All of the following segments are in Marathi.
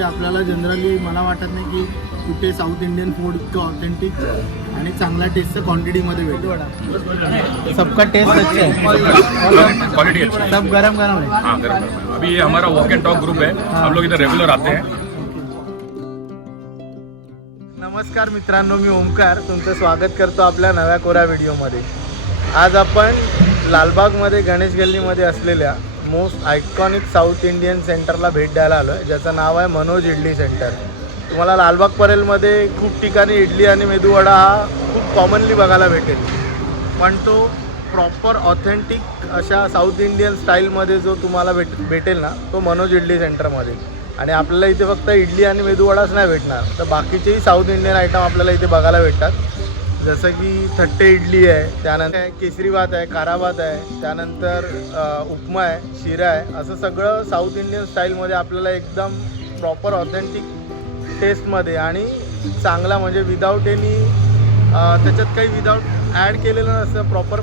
म्हणजे आपल्याला जनरली मला वाटत नाही की कुठे साऊथ इंडियन फूड इतकं ऑथेंटिक आणि चांगला टेस्टचं क्वांटिटीमध्ये भेटतो. सबका टेस्ट अच्छा है, क्वालिटी अच्छी है, सब गरम गरम है. हाँ गरम गरम है. अभी ये हमारा वॉक एंड टॉक ग्रुप है, हम लोग इधर रेगुलर आते हैं. नमस्कार मित्रांनो, मी ओमकार तुमचं स्वागत करतो आपल्या नव्या कोरा व्हिडिओमध्ये. आज आपण लालबागमध्ये गणेश गल्लीमध्ये असलेल्या मोस्ट आयकॉनिक साऊथ इंडियन सेंटरला भेट द्यायला आलो आहे, ज्याचं नाव आहे मनोज इडली सेंटर. तुम्हाला लालबाग परेलमध्ये खूप ठिकाणी इडली आणि मेदूवडा हा खूप कॉमनली बघायला भेटेल, पण तो प्रॉपर ऑथेंटिक अशा साऊथ इंडियन स्टाईलमध्ये जो तुम्हाला भेटेल ना, तो मनोज इडली सेंटरमध्ये. आणि आपल्याला इथे फक्त इडली आणि मेदूवडाच नाही भेटणार, तर बाकीचेही साऊथ इंडियन आयटम आपल्याला इथे बघायला भेटतात. जसं की थट्टे इडली आहे, त्यानंतर केसरी भात आहे, कारा भात आहे, त्यानंतर उपमा आहे, शिरा आहे. असं सगळं साऊथ इंडियन स्टाईलमध्ये आपल्याला एकदम प्रॉपर ऑथेंटिक टेस्टमध्ये आणि चांगला, म्हणजे विदाऊट एनी त्याच्यात काही विदाऊट ॲड केलेलं नसतं, प्रॉपर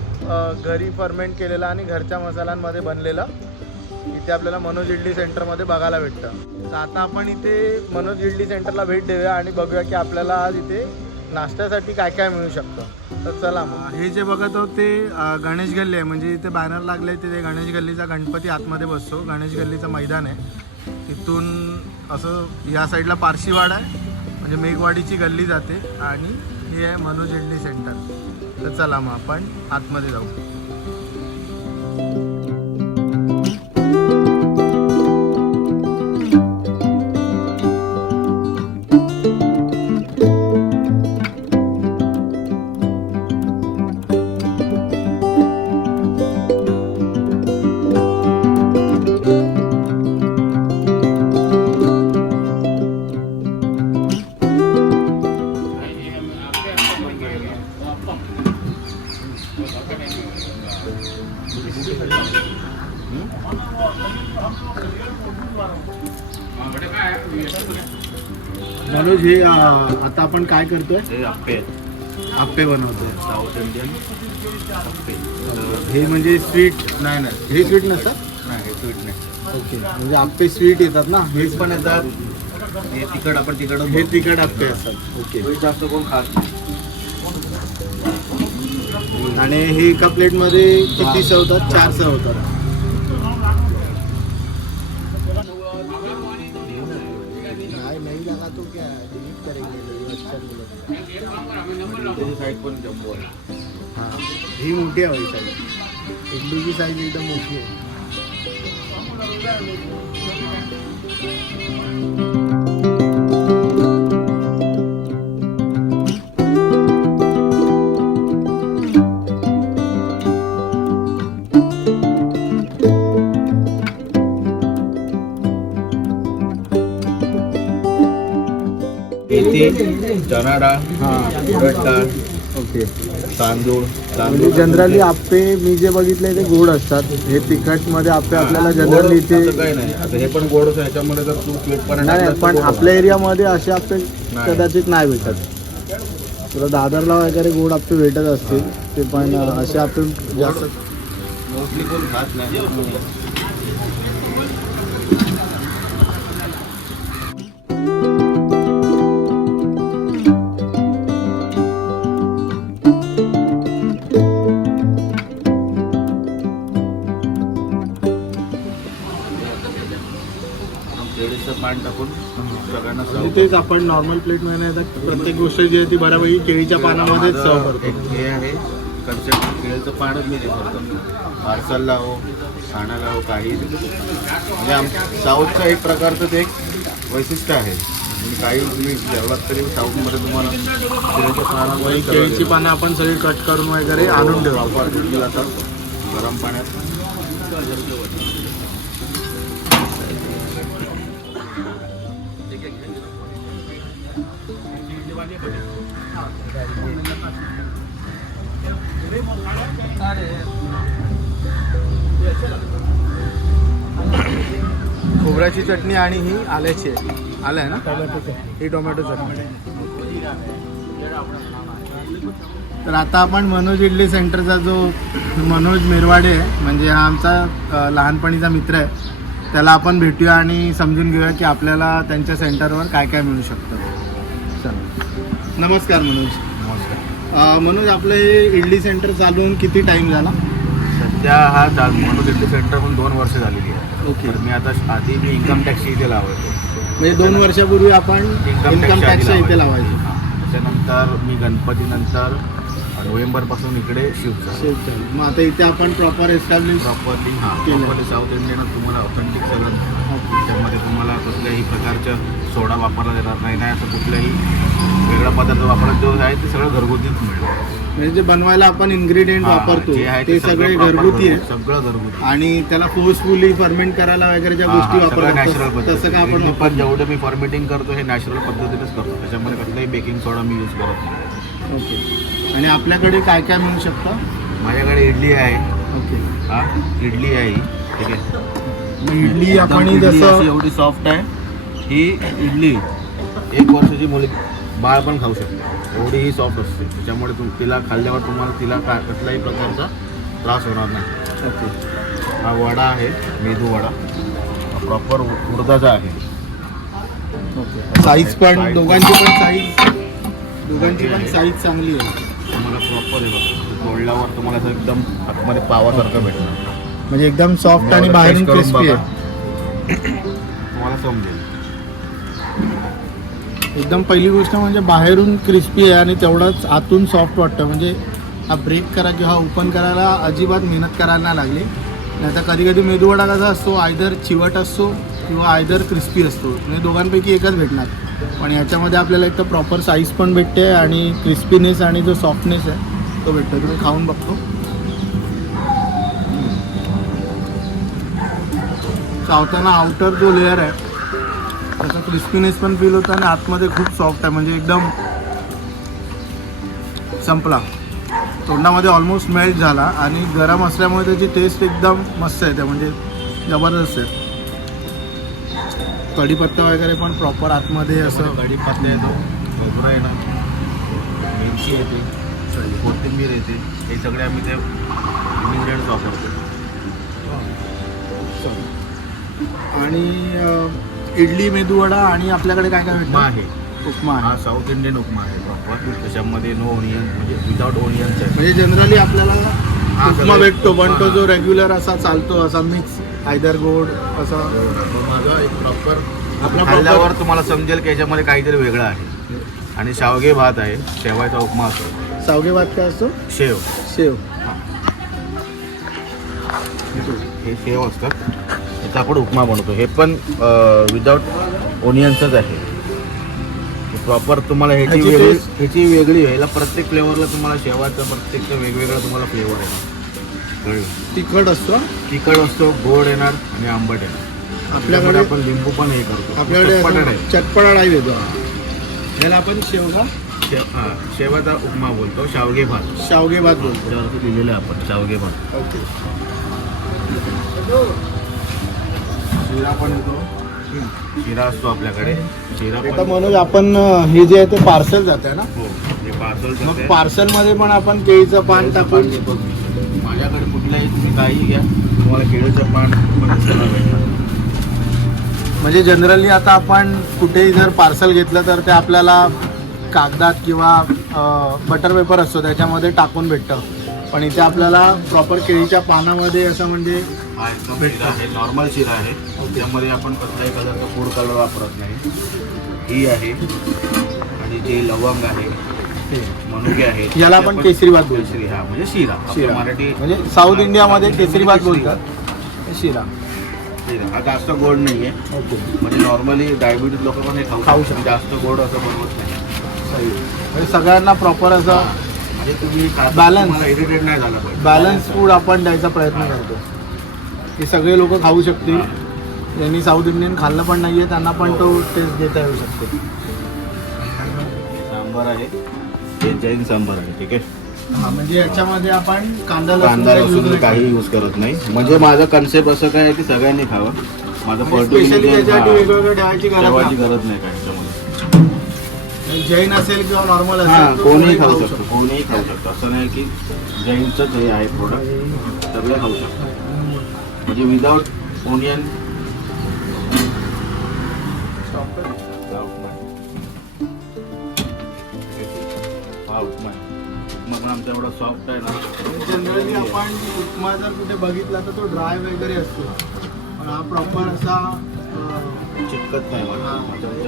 घरी फर्मेंट केलेलं आणि घरच्या मसाल्यांमध्ये बनलेलं इथे आपल्याला मनोज इडली सेंटरमध्ये बघायला भेटतं. तर आता आपण इथे मनोज इडली सेंटरला भेट देऊया आणि बघूया की आपल्याला आज इथे नाश्त्यासाठी काय काय मिळू शकतं. तर चला मग. हे जे बघत आहोत ते गणेश गल्ली आहे, म्हणजे इथे बॅनर लागले तिथे गणेश गल्लीचा गणपती आतमध्ये बसतो. गणेश गल्लीचं मैदान आहे, तिथून असं या साईडला पारशीवाडा आहे, म्हणजे मेघवाडीची गल्ली जाते आणि हे आहे मनोज इडली सेंटर. तर चला मग आपण आतमध्ये जाऊ. मनोज, हे आता आपण काय करतोय? हे आप्पे बनवतोय साऊथ इंडियन आप्पे. हे म्हणजे स्वीट नाही ना, हे स्वीट नसतात? नाही, हे स्वीट नाही. ओके, म्हणजे आप्पे स्वीट येतात ना, हेच पण येतात. हे तिखट, आपण तिखट, हे तिखट आप्पे असतात. ओके, स्वीट जास्त कोण खात नाही. आणि हे एका प्लेटमध्ये किती सर्वतात? 4 सर्वतात. त्याची साईज पण जम्बो आहे. हां, ही मोठी आहे साईज. इडलीची साईज एकदम मोठी आहे. मेथी, चणा डाळ, उडद डाळ, ओके. तांदूळ. म्हणजे जनरली आप्पे मी जे बघितले ते गोड असतात, हे तिखटमध्ये आप्पे आपल्याला जनरली इथे काही नाही. आता हे पण गोडच आहे, ह्याच्यामध्ये जर तू स्वीटपणा नाही, पण आपल्या एरियामध्ये असे आप्पे कदाचित नाही भेटत. तुला दादरला वगैरे गोड आप्पे भेटत असतील, ते पण असे आप्पे जास्त मोस्टली कोण खात नाही. पाणी टाकून सगळ्यांना सर्व. तेच आपण नॉर्मल प्लेट मध्ये प्रत्येक गोष्ट जी आहे ती बऱ्यापैकी केळीच्या पानामध्येच सर्व करतो. हे आहे कन्सेप्ट. केळीचं पानच मी ते करतो. पार्सलला हो, खाण्याला हो, काही म्हणजे साऊथचं एक प्रकारचं ते एक वैशिष्ट्य आहे. म्हणजे काही तुम्ही जेवलात तरी साऊथमध्ये तुम्हाला केळीच्या पानामध्ये केळीची पानं आपण सगळी कट करून वगैरे आणून ठेवू. वापर केली जातात गरम पाण्यात. खोबऱ्याची चटणी आणि ही आल्याची आहे. आलं आहे ना, ही टोमॅटो चटणी. तर आता आपण मनोज इडली सेंटरचा जो मनोज मिरवाडे आहे, म्हणजे हा आमचा लहानपणीचा मित्र आहे. त्याला आपण भेटूया आणि समजून घेऊया की आपल्याला त्यांच्या सेंटरवर काय काय मिळू शकतं. चला, नमस्कार मनोज. नमस्कार. मनोज, आपलं हे इडली सेंटर चालून किती टाईम झाला? सध्या हा मनोज इडली सेंटर पण 2 वर्ष झालेली आहे. ओके. तर मी आता आधी मी इन्कम टॅक्स इथे लावायचो. म्हणजे 2 वर्षापूर्वी आपण इन्कम टॅक्स इथे लावायचे. त्याच्यानंतर मी गणपतीनंतर नोव्हेंबरपासून इकडे शिफ्ट झालो. मग आता इथे आपण प्रॉपर एस्टॅब्लिश प्रॉपर्ली केलं. प्रॉपर्ली साऊथ इंडियन तुम्हाला ऑथेंटिक सगळं. त्यामध्ये तुम्हाला कुठल्याही प्रकारचं सोडा वापरला जाणार नाही, नाही असं कुठलाही वेगळा पदार्थ वापरत जो आहे ते सगळं घरगुतीच मिळतं. म्हणजे जे बनवायला आपण इन्ग्रेडियंट वापरतो जे आहे ते सगळे proper घरगुती आहे. सगळं घरगुती आणि त्याला फोर्सफुली फर्मेंट करायला वगैरे ज्या गोष्टी नॅचरल वापरतात तसं का आपण पण जेवढं मी फॉर्मेटिंग करतो हे नॅचरल पद्धतीनेच करतो. त्याच्यामध्ये कुठलाही बेकिंग सोडा मी यूज करत नाही. ओके. आणि आपल्याकडे काय काय मिळू शकतं? माझ्याकडे इडली आहे. ओके. हा, इडली आहे ही. ठीक आहे. इडली आपण इडली जसं अशी एवढी सॉफ्ट आहे. ही इडली 1 वर्षाची मुली बाळ पण खाऊ शकते, एवढी ही सॉफ्ट असते. त्याच्यामुळे तिला खाल्ल्यावर तुम्हाला कुठल्याही प्रकारचा त्रास होणार नाही. ओके. हा वडा आहे, मेदू वडा. हा प्रॉपर उडदाचा आहे. ओके. साईज पण दोघांची पण साईज चांगली आहे. तुम्हाला प्रॉपर आहे बघा, तोडल्यावर तुम्हाला असं एकदम आतमध्ये पावासारखं भेटणार. म्हणजे एकदम सॉफ्ट आणि बाहेरून Taste करून क्रिस्पी बघा. आहे. तुम्हाला समजेल. एकदम पहिली गोष्ट म्हणजे बाहेरून क्रिस्पी आहे आणि तेवढाच आतून सॉफ्ट वाटतं. म्हणजे हा ब्रेक करा किंवा हा ओपन करायला अजिबात मेहनत करायला नाही लागली. नाही तर कधी कधी मेदूवडा कसा असतो, आयदर चिवट असतो किंवा आयदर क्रिस्पी असतो. म्हणजे दोघांपैकी एकच भेटणार. पण याच्यामध्ये आपल्याला एक तर प्रॉपर साईज पण भेटते आणि क्रिस्पीनेस आणि जो सॉफ्टनेस आहे तो भेटतो. तुम्ही खाऊन बघतो. चावताना आउटर जो लेअर आहे त्याचा क्रिस्पीनेस पण फील होतं आणि आतमध्ये खूप सॉफ्ट आहे. म्हणजे एकदम संपला, तोंडामध्ये ऑलमोस्ट मेल्ट झाला आणि गरम असल्यामुळे त्याची टेस्ट एकदम मस्त येते. म्हणजे जबरदस्त आहे. कढीपत्ता वगैरे पण प्रॉपर आतमध्ये असं कढीपत्ता येतो, खोबरा येणार, मिरची येते, कोथिंबीर येते. हे सगळे आम्ही ते इन्ग्रेडियंट्स वापरतो. आणि इडली, मेदूवडा आणि आपल्याकडे काय काय उपमा भेटतं? आहे. उपमा हा आहे. साऊथ इंडियन उपमा आहे प्रॉपर. त्याच्यामध्ये नो ओनियन, म्हणजे विदाउट ओनियन्स आहे. म्हणजे जनरली आपल्याला उपमा सगळे भेटतो पण तो उपमा. जो रेग्युलर असा चालतो असा मिक्स आयदर गोड असा तो माझा एक प्रॉपर आपला खाल्ल्यावर तुम्हाला समजेल की याच्यामध्ये काहीतरी वेगळं आहे. आणि शावगे भात आहे, शेवायचा उपमा असतो. सावगे भात काय असतो? शेव. शेव. हे शेव असतात, याचा आपण उपमा बनवतो. हे पण विदाउट ओनियन्सच आहे. प्रॉपर तुम्हाला ह्याची ह्याची वेगळी taste- ह्याची वेगळी आहे. याला प्रत्येक फ्लेवरला तुम्हाला शेवाचा प्रत्येकचा वेगवेगळा तुम्हाला फ्लेवर येणार. कळलं? तिखट असतो. तिखट असतो, गोड येणार आणि आंबट येणार. आपल्याकडे आपण लिंबू पण हे करतो. आपल्याकडे चटपटं आहे. चटपटा टाईप येतो. याला आपण शेवगा शेवाचा उपमा बोलतो. शावगे भात शावगे भात बोलतो. त्यावरती लिहिलेलं आहे आपण, शावगे भात. ओके. शिरा पण येतो. शिरा असतो आपल्याकडे. शिरा आता पण मनोज, आपण हे जे आहे ते पार्सल जात आहे ना, हो, हे पार्सल मग पार्सलमध्ये पण आपण केळीचं पान टाकून देतो. माझ्याकडे कुठल्याही तुम्ही काही घ्या, तुम्हाला केळीचं पान पण सगळं भेटणार. म्हणजे जनरली आता आपण कुठेही जर पार्सल घेतलं तर ते आपल्याला कागदात किंवा बटर पेपर असतो त्याच्यामध्ये टाकून भेटतं. पण इथे आपल्याला प्रॉपर केळीच्या पानामध्ये असं म्हणजे हा एकदम शिरा आहे, नॉर्मल शिरा आहे. त्यामध्ये आपण कसलाही कलरचा फूड कलर वापरत नाही. ही आहे आणि जे लवंग आहे, मनुके आहेत, याला आपण केसरी भात बोलतो. केसरी, हा म्हणजे शिरा. आपल्या शिरा मराठी म्हणजे साऊथ इंडियामध्ये केसरी भात बोलतात. शिरा. शिरा हा जास्त गोड नाही आहे. ओके. म्हणजे नॉर्मली डायबिटीज लोक पण हे खाऊ शकतात. जास्त गोड असं बनवत नाही. सही. म्हणजे सगळ्यांना प्रॉपर असं म्हणजे तुम्ही Balance. मला इरिटेट नाही झाला पाहिजे. बॅलन्स फूड आपण द्यायचा प्रयत्न करतो की सगळे लोक खाऊ शकतील. ज्यांनी साऊथ इंडियन खाल्लं पण नाही आहे त्यांना पण तो टेस्ट घेता येऊ शकतो. सांबार आहे, हे जैन सांबार आहे. ठीक आहे. हा, म्हणजे याच्यामध्ये आपण कांदा कांदा लसूण लसूण काही यूज करत नाही. म्हणजे माझं कन्सेप्ट असं काय आहे की सगळ्यांनी खावं. माझं स्पेशली त्याच्यासाठी वेगवेगळं ठेवायची गरज ठेवायची नाही. गरज नाही काय त्याच्यामध्ये. जैन असेल किंवा नॉर्मल हा, असेल तो कोणीही खाऊ शकतो. कोणीही खाऊ शकतो. असं नाही की जैनचंच हे आहे प्रोडक्ट, सगळे खाऊ शकतो. म्हणजे विदाउट ओनियन हा उपमा आहे. उपमा पण आमचा एवढा सॉफ्ट आहे ना. जनरली आपण उपमा जर कुठे बघितला तर तो ड्राय वगैरे असतो, पण हा प्रॉपर असा चिकट नाही,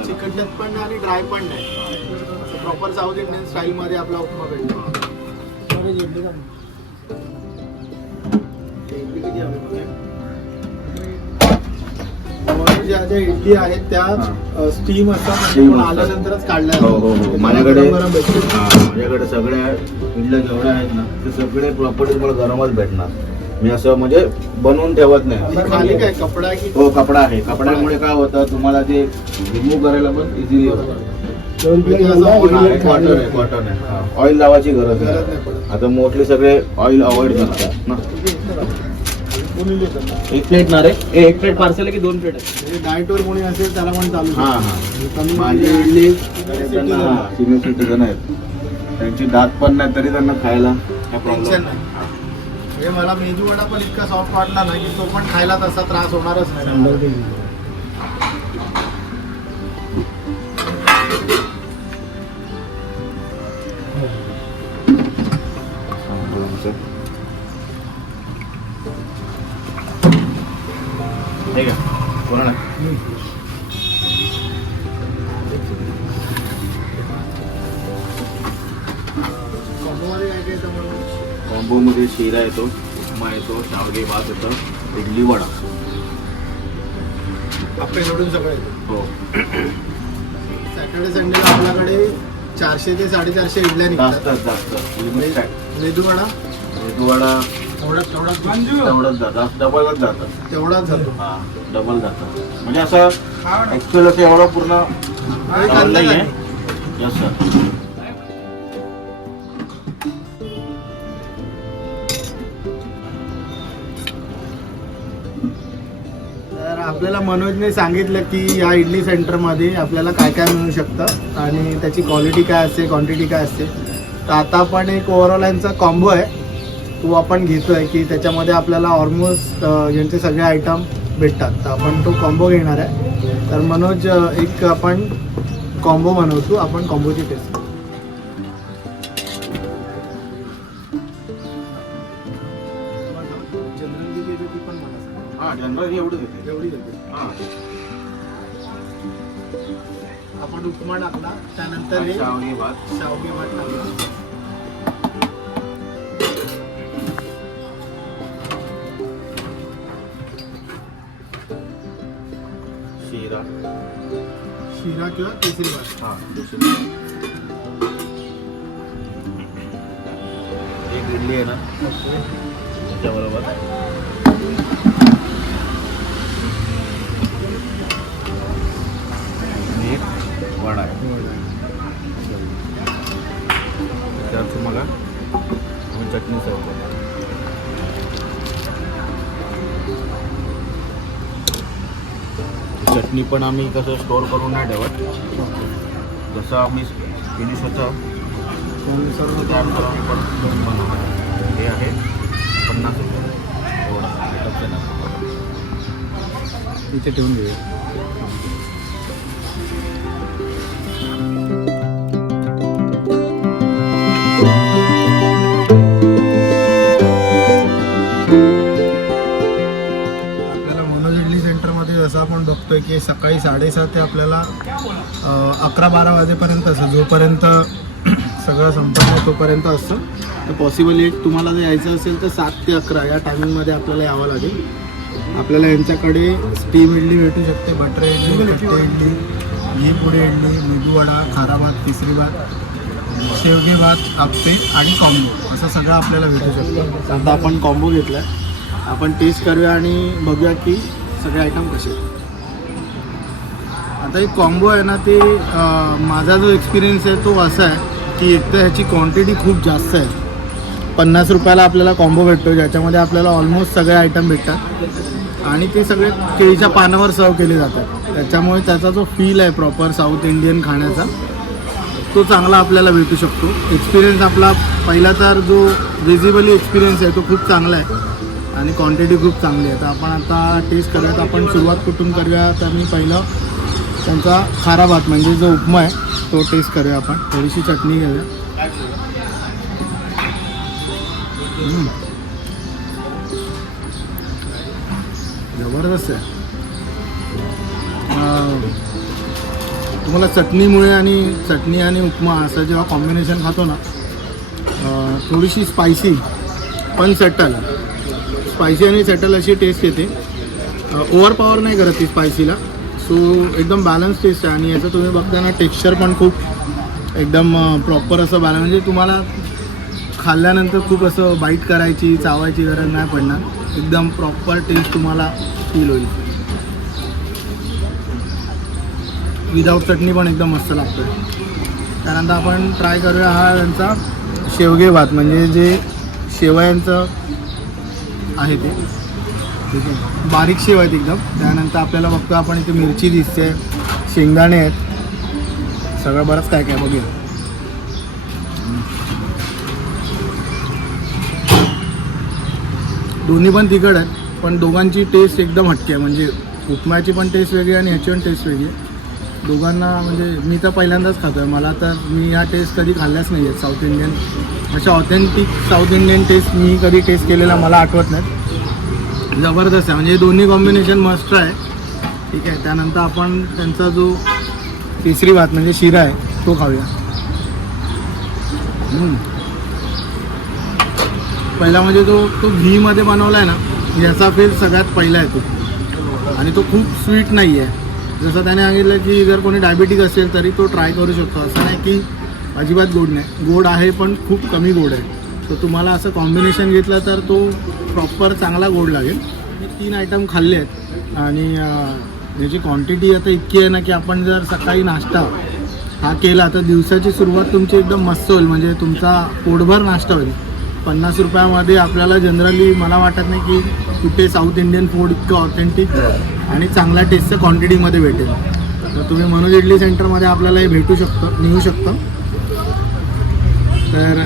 चिकटत पण नाही आणि ड्राय पण नाही. प्रॉपर साऊथ इंडियन स्टाईलमध्ये आपला उपमा भेटतो. ज्या ज्या इडली आहेत त्या स्टीम असतात, पण आल्यानंतरच काढल्या हो हो हो. जातात. माझ्याकडे गरम भेटते. माझ्याकडे सगळ्या इडल्या जेवढ्या आहेत ना ते सगळे प्रॉपर्टी तुम्हाला गरमच भेटणार. मी असं म्हणजे बनवून ठेवत नाही. खाली काय कपडा आहे की हो कपडा आहे. कपड्यामुळे काय होतं तुम्हाला ते रिमूव्ह करायला पण इझिली होतं. कॉटन आहे, कॉटन आहे. ऑइल लावायची गरज गरज नाही. नाही पडत. आता मोस्टली सगळे ऑइल अवॉइड करतात ना. एक प्लेट ना रे. एक प्लेट पार्सल आहे की 2 प्लेट आहे? डाएटवर कोणी असेल त्याला पण चालू हां हां. माझी इडली सिनियर सिटीजन आहेत, त्यांची दात पण नाही तरी त्यांना खायला काय टेन्शन प्रॉब्लेम नाही. म्हणजे मला मेदू वडा पण इतका सॉफ्ट वाटला ना की तो पण खायला तसा त्रास होणारच नाही. ठीक आहे कोणाला कॉम्बोमध्ये काय काय येतं म्हणून कॉम्बोमध्ये शिरा येतो, उपमा येतो, शावगे भात येतं, इडली वडा. आपले सोडून सगळं येतं. हो सॅटर्डे संडेला आपल्याकडे 400 ते 450 इडल्या निघतात. जास्त लिमिट काय. मेदू वडा मेदूवडा तेवढंच जातं, डबलच जातं. तेवढाच जातो. हा डबल जातं. म्हणजे असं ऍक्च्युअल असं एवढं पूर्ण खाल्लं नाही नाही. आहे. Yes sir. तर आपल्याला मनोजने सांगितलं की या इडली सेंटरमध्ये आपल्याला काय काय मिळू शकतं आणि त्याची क्वालिटी काय असते, क्वांटिटी काय असते. तर आता आपण एक ओव्हरऑल यांचा कॉम्बो आहे तो आपण घेतो आहे की त्याच्यामध्ये आपल्याला ऑलमोस्ट यांचे सगळे आयटम भेटतात. तर आपण तो कॉम्बो घेणार आहे. तर मनोज एक आपण कॉम्बो बनवतो, आपण कॉम्बोची टेस्ट करू. जनरली ती पण मला सांग. हा जनरल एवढं घेते. एवढी घेते. हा आपण उपमा टाकला, त्यानंतर हे शावगे भात. शावगे भात टाकला. शिरा. शिरा किंवा केसरी भात. हा दुसरी एक इडली आहे ना त्याच्याबरोबर आणि एक वडा आहे. त्यात तुम्हाला आम्ही चटणी सर्व करतो. चटणी पण आम्ही कसं स्टोअर करून नाही ठेवत, जसं आम्ही फिनिश होतं त्यानुसार आम्ही पण बनवतो. हे आहे 50 रुपये. इथे ठेवून घेऊया. आपल्याला मनोज इडली सेंटरमध्ये जसं आपण बघतोय की सकाळी 7:30 ते आपल्याला 11-12 वाजेपर्यंत असं जोपर्यंत सगळं संपत नाही तोपर्यंत असतं. तर पॉसिबल एक तुम्हाला जर यायचं असेल तर 7 ते 11 या टायमिंगमध्ये आपल्याला यावं लागेल. आपल्याला यांच्याकडे स्टीम इडली भेटू शकते, बटर इडली, कट्टे इडली, घी पुडी इडली, मेदू वडा, खारा भात, तिसरी भात, शेवगे भात, आप्पे आणि कॉम्बो असं सगळं आपल्याला भेटू शकतं. आता आपण कॉम्बो घेतला आहे, आपण टेस्ट करूया आणि बघूया की सगळे आयटम कसे आहेत. आता एक कॉम्बो आहे ना ते माझा जो एक्सपिरियन्स आहे तो असा आहे की एक तर ह्याची क्वांटिटी खूप जास्त आहे. 50 रुपयाला आपल्याला कॉम्बो भेटतो ज्याच्यामध्ये आपल्याला ऑलमोस्ट सगळे आयटम भेटतात आणि ते सगळे केळीच्या पानावर सर्व केले जातात. त्याच्यामुळे त्याचा जो फील आहे प्रॉपर साऊथ इंडियन खाण्याचा तो चांगला आपल्याला भेटू शकतो. एक्सपिरियन्स आपला पहिला तर जो विजिबली एक्सपिरियन्स आहे तो खूप चांगला आहे आणि क्वांटिटी खूप चांगली आहे. तर आपण आता टेस्ट करूया. तर आपण सुरुवात कुठून करूया तर मी पहिलं त्यांचा खारा भात म्हणजे जो उपमा आहे तो टेस्ट करूया. आपण थोडीशी चटणी घेऊया. जबरदस्त आहे. तुम्हाला चटणीमुळे आणि चटणी आणि उपमा असं जेव्हा कॉम्बिनेशन खातो ना, थोडीशी स्पायसी पण सेटल, स्पायसी आणि सेटल अशी टेस्ट येते. ओव्हर पॉवर नाही करत ती स्पायसीला. सो एकदम बॅलन्स टेस्ट आहे. आणि याचं तुम्ही बघताना टेक्स्चर पण खूप एकदम प्रॉपर असं बॅलन्स, म्हणजे तुम्हाला खाल्ल्यानंतर खूप असं बाईट करायची चावायची गरज नाही पडणार. एकदम प्रॉपर टेस्ट तुम्हाला फील होईल. विदाऊट चटणी पण एकदम मस्त लागतो. त्यानंतर आपण ट्राय करूया हा त्यांचा शेवगे भात, म्हणजे जे शेवयांचं आहे ते, ठीक आहे, बारीक शेव आहेत एकदम. त्यानंतर आपल्याला बघतो आपण इथे मिरची दिसते, शेंगदाणे आहेत, सगळं बरंच काय काय बघूया. दोन्ही पण तिखट आहेत, पण दोघांची टेस्ट एकदम हटके आहे. म्हणजे उपम्याची पण टेस्ट वेगळी आणि ह्याची पण टेस्ट वेगळी आहे. दोघांना म्हणजे मी तर पहिल्यांदाच खातो आहे. मला तर मी ह्या टेस्ट कधी खाल्ल्याच नाही आहेत साऊथ इंडियन. अशा ऑथेंटिक साऊथ इंडियन टेस्ट मी कधी टेस्ट केलेला मला आठवत नाहीत. जबरदस्त आहे, म्हणजे दोन्ही कॉम्बिनेशन मस्त आहे. ठीक आहे, त्यानंतर आपण त्यांचा जो तिसरी भात म्हणजे शिरा आहे तो खाऊया. पहिला म्हणजे तो घीमध्ये बनवला आहे ना, याचा फील सगळ्यात पहिला येतो. आणि तो खूप स्वीट नाही आहे. जसं त्याने सांगितलं की जर कोणी डायबिटिक असेल तरी तो ट्राय करू शकतो. असं नाही की अजिबात गोड नाही, गोड आहे पण खूप कमी गोड आहे. तर तुम्हाला असं कॉम्बिनेशन घेतलं तर तो प्रॉपर चांगला गोड लागेल. मी 3 आयटम खाल्ले आहेत आणि याची क्वांटिटी आता इतकी आहे ना की आपण जर सकाळी नाश्ता हा केला तर दिवसाची सुरुवात तुमची एकदम मस्त होईल. म्हणजे तुमचा पोटभर नाश्ता होईल. 50 रुपयामध्ये आपल्याला जनरली मला वाटत नाही की कुठे साऊथ इंडियन फूड इतकं ऑथेंटिक आणि चांगल्या टेस्टच्या क्वांटिटीमध्ये भेटेल. तर तुम्ही मनोज इडली सेंटरमध्ये आपल्याला हे भेटू शकतं, मिळू शकतं. तर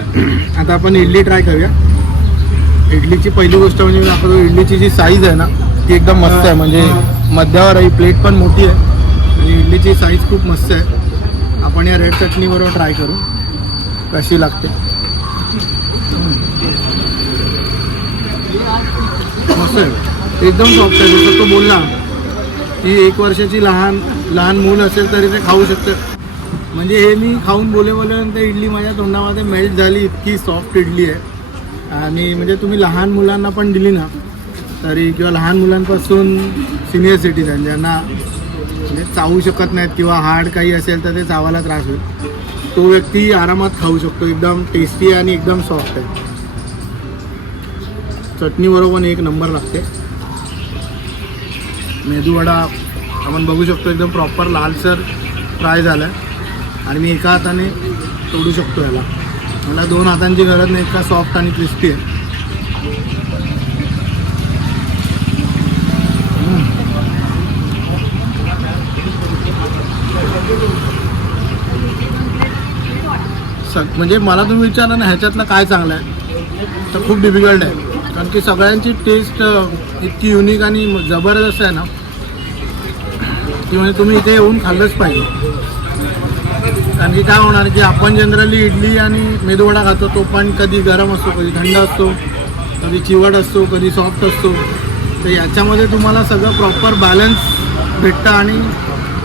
आता आपण इडली ट्राय करूया. इडलीची पहिली गोष्ट म्हणजे मी दाखवतो, इडलीची जी साईज आहे ना ती एकदम मस्त आहे. म्हणजे मध्यावर आहे, प्लेट पण मोठी आहे आणि इडलीची साईज खूप मस्त आहे. आपण या रेड चटणीबरोबर ट्राय करू कशी लागते. मस्त आहे, एकदम सॉफ्ट आहे. जसं तो बोलला की 1 वर्षाची लहान मूल असेल तरी ते खाऊ शकतं. म्हणजे हे मी खाऊन बोलेनंतर इडली माझ्या तोंडामध्ये मेल्ट झाली. इतकी सॉफ्ट इडली आहे. आणि म्हणजे तुम्ही लहान मुलांना पण दिली ना तरी, किंवा लहान मुलांपासून सिनियर सिटीजन ज्यांना म्हणजे चावू शकत नाहीत किंवा हार्ड काही असेल तर ते चावायला त्रास होईल, तो व्यक्ती आरामात खाऊ शकतो. एकदम टेस्टी आहे आणि एकदम सॉफ्ट आहे. चटणीबरोबर एक नंबर लागते. मेदूवडा आपण बघू शकतो एकदम प्रॉपर लालसर फ्राय झाला आहे. आणि मी एका हाताने तोडू शकतो याला. मला 2 हातांची गरज नाही, इतका सॉफ्ट आणि क्रिस्पी आहे. म्हणजे मला तुम्ही विचारलं ना ह्याच्यातलं काय चांगलं आहे तर खूप डिफिकल्ट आहे. कारण की सगळ्यांची टेस्ट इतकी युनिक आणि जबरदस्त आहे ना की म्हणजे तुम्ही इथे येऊन खाल्लंच पाहिजे. कारण की काय होणार की आपण जनरली इडली आणि मेदूवडा खातो, तो पण कधी गरम असतो, कधी थंड असतो, कधी चिवट असतो, कधी सॉफ्ट असतो. तर याच्यामध्ये तुम्हाला सगळं प्रॉपर बॅलन्स भेटतं आणि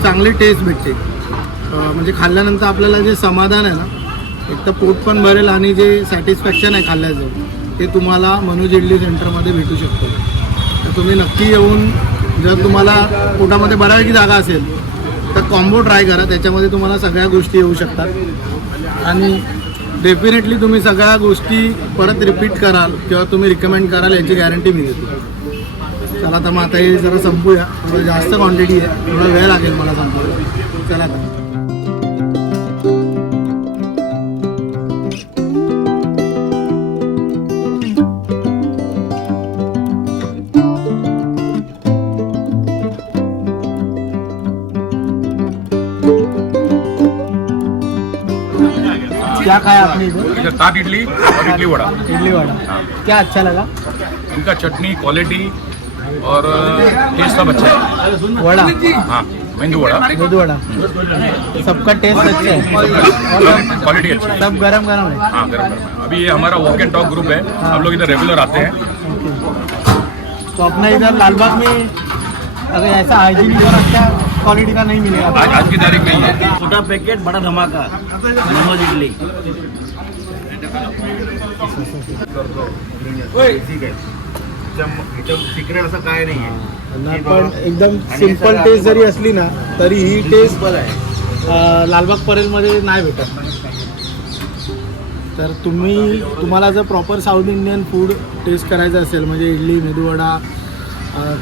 चांगली टेस्ट भेटते. म्हणजे खाल्ल्यानंतर आपल्याला जे समाधान आहे ना, एक तर पोट पण भरेल आणि जे सॅटिस्फॅक्शन आहे खाल्ल्याचं ते तुम्हाला मनोज इडली सेंटरमध्ये भेटू शकतो. तर तुम्ही नक्की येऊन, जर तुम्हाला पोटामध्ये बऱ्यापैकी जागा असेल तर कॉम्बो ट्राय करा. त्याच्यामध्ये तुम्हाला सगळ्या गोष्टी येऊ शकतात आणि डेफिनेटली तुम्ही सगळ्या गोष्टी परत रिपीट कराल किंवा तुम्ही रिकमेंड कराल याची गॅरंटी मी देतो. चला तर मग आता हे जरा संपूया. थोडं जास्त क्वांटिटी आहे, थोडा वेळ लागेल मला संपवायला. चला तर क्या खाया आपने इधर? इधर 7 इडली और इडली वड़ा। इडली वड़ा हाँ। क्या अच्छा लगा? इनका चटनी क्वालिटी और टेस्ट सब अच्छा है। वड़ा, हाँ, मेंदू वड़ा, मेदू वड़ा, सबका टेस्ट अच्छा है और क्वालिटी अच्छी है। सब गरम गरम है. हाँ, गरम गरम है। अभी ये हमारा वॉक एंड टॉक ग्रुप है, हम लोग इधर रेगुलर आते हैं। तो अपना इधर लालबाग में अगर ऐसा हाइजीनिक और अच्छा क्वालिटी का नहीं मिलेगा। आज की तारीख में ही है। छोटा पैकेट बड़ा धमाका मनोज इडली। ठीक आहे सिक्रेट असं काय नाही आहे पण एकदम सिंपल टेस्ट जरी असली ना तरी ही टेस्ट सिंपल आहे लालबाग परेलमध्ये नाही भेटत. तर तुम्हाला जर proper South Indian food taste करायचं असेल म्हणजे इडली, मेदूवडा,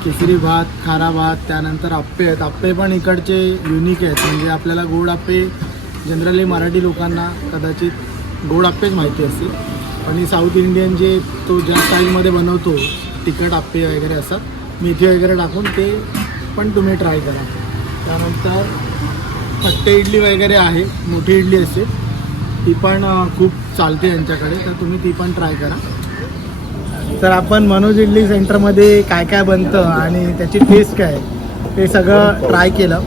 केसरी भात, खारा भात, त्यानंतर आप्पे आहेत. आप्पे पण इकडचे युनिक आहेत. म्हणजे आपल्याला गोड आप्पे जनरली मराठी लोकांना कदाचित गोड आप्पेच माहिती असतील, पण ही साऊथ इंडियन जे तो ज्या स्टाईलमध्ये बनवतो तिखट आप्पे वगैरे असतात, मेथी वगैरे टाकून ते पण तुम्ही ट्राय करा. त्यानंतर खट्टे इडली वगैरे आहे, मोठी इडली असते ती पण खूप चालते यांच्याकडे, तर तुम्ही ती पण ट्राय करा. तर आपण मनोज इडली सेंटरमध्ये काय काय बनतं आणि त्याची टेस्ट काय ते सगळं ट्राय केलं.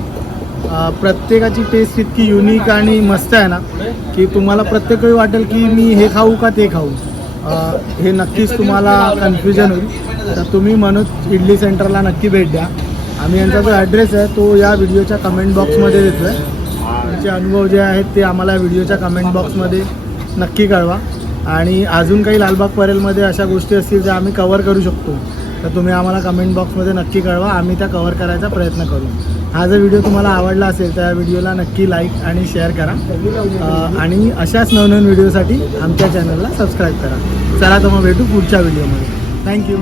प्रत्येकाची टेस्ट इतकी युनिक आणि मस्त आहे ना की तुम्हाला प्रत्येक वेळी वाटेल की मी हे खाऊ का ते खाऊ, हे नक्कीच तुम्हाला कन्फ्युजन होईल. तर तुम्ही मनोज इडली सेंटरला नक्की भेट द्या. आम्ही यांचा जो ॲड्रेस आहे तो या व्हिडिओच्या कमेंट बॉक्समध्ये देतो आहे. त्यांचे अनुभव जे आहेत ते आम्हाला व्हिडिओच्या कमेंट बॉक्समध्ये नक्की कळवा. आणि अजून काही लालबाग परेलमध्ये अशा गोष्टी असतील ज्या आम्ही कवर करू शकतो तर तुम्ही आम्हाला कमेंट बॉक्समध्ये नक्की कळवा, आम्ही त्या कवर करायचा प्रयत्न करू. हा जर व्हिडिओ तुम्हाला आवडला असेल तर या व्हिडिओला नक्की लाईक आणि शेअर करा आणि अशाच नवनवीन व्हिडिओसाठी आमच्या चॅनलला सबस्क्राईब करा. चला तर मग भेटू पुढच्या व्हिडिओमध्ये. थँक्यू.